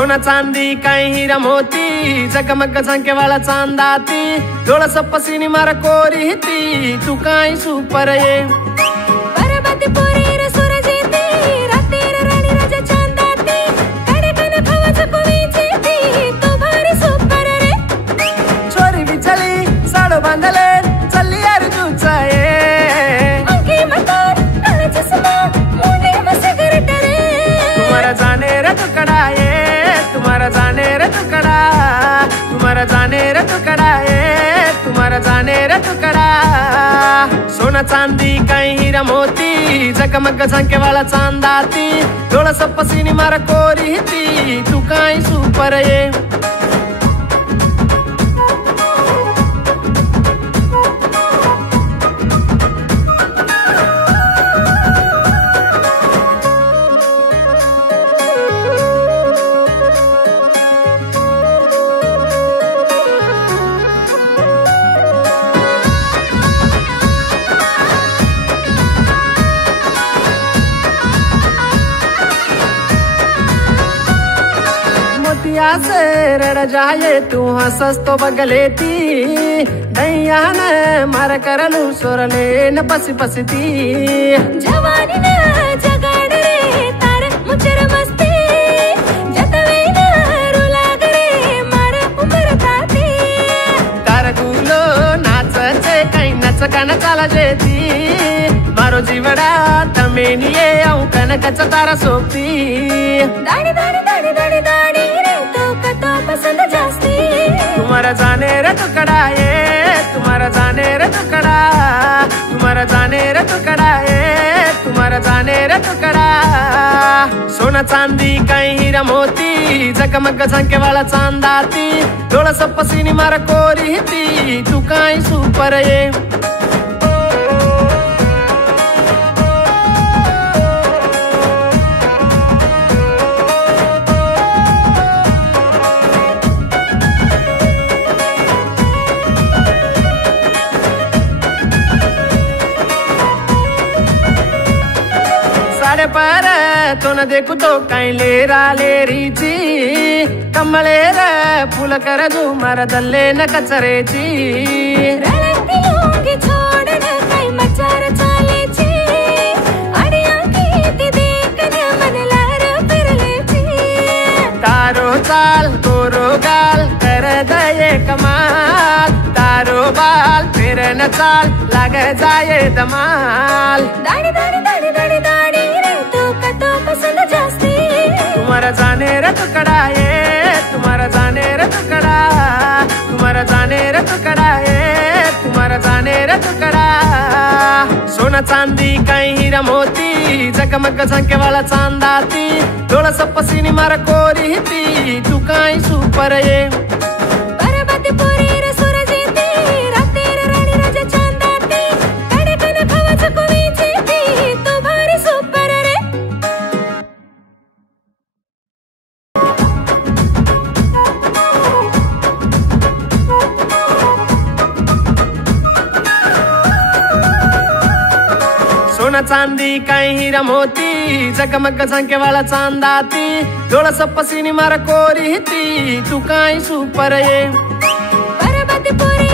सोना चांदी काही हिरा मोती जगमग झंके वाला चांदाती डोळस पसीनी मार कोरी ती तू काही सुपर ये परबत पोरी र सुरजेती रातेर राणी राजा चांदाती कडे कन खवच कुवीचीती तू भारी सुपर रे छोरी बिचली साडो बांधले चल्ली यार तुझा ये अंकी मतार काळे चष्मा मुंडे मसे करट रे तुम्हारा जाने रे टुकड़ा ये तुम्हारा जाने रे टुकड़ा तुम्हारा जाने रे टुकड़ा ये तुम्हारा जाने रे टुकड़ा सोना चांदी काही हिरा मोती जगमग झंके वाला चांदाती डोळस पसीनी मार कोरी ती तू काही सुपर ये से रड़ जाए तू हंसस तो बगलेती दैया ने मार करलू सोरले न पसी पसीती जवानी न जगाड रे तार मुचर मस्ती जतवे न रुलाग रे मार उमर ताती तार गुलो नाचचे काही नच कन चाला जेती मारो जीवड़ा तमेनिये आऊ कनकच तारा सोपती दाड़ी दाड़ी दाड़ी दाड़ी दाड़ी रे तो कतो पसंद जास्ती तुम्हारा जाने रे टुकड़ा ये तुम्हारा जाने रे टुकड़ा तुम्हारा जाने रे टुकड़ा ये तुम्हारा जाने रे टुकड़ा सोना चांदी काही हिरा मोती जगमग झंके वाला चांदाती डोळस पसीनी मार कोरी ती तू काही सुपर ये पर तो न देखू तो कहीं लेरा लेरीची कमलेर फूल कर झूमर दल्ले न कचरेची रळती लुंगी छोडन काही मचार चालेची अडियां कीती देखन मन लहर फिरलेची तारो चाल तोरो गाल कर दये कमाल तारो बाल फिर न चाल लग जाए धमाल दाड़ी दाड़ी दाड़ी दाड़ी दाड़ी रे तो कतो पसंद जास्ती तुम्हारा जाने रे टुकड़ा ये तुम्हारा जाने रे टुकड़ा तुम्हारा जाने रे टुकड़ा ये तुम्हारा जाने रे टुकड़ा सोना चांदी काही हिरा मोती जगमग झंके वाला चांदाती डोळस पसीनी मार कोरी ती तू काही सुपर ये परबत पोरी र सुरजेती रातेर राणी राजा चांदाती कडे कन खवच कुवीचीती तू भारी सुपर रे सोना चांदी काही हिरा मोती जगमग झंके वाला चांदाती डोळस पसीनी मार कोरी ती तू काही सुपर ये परबत पोरी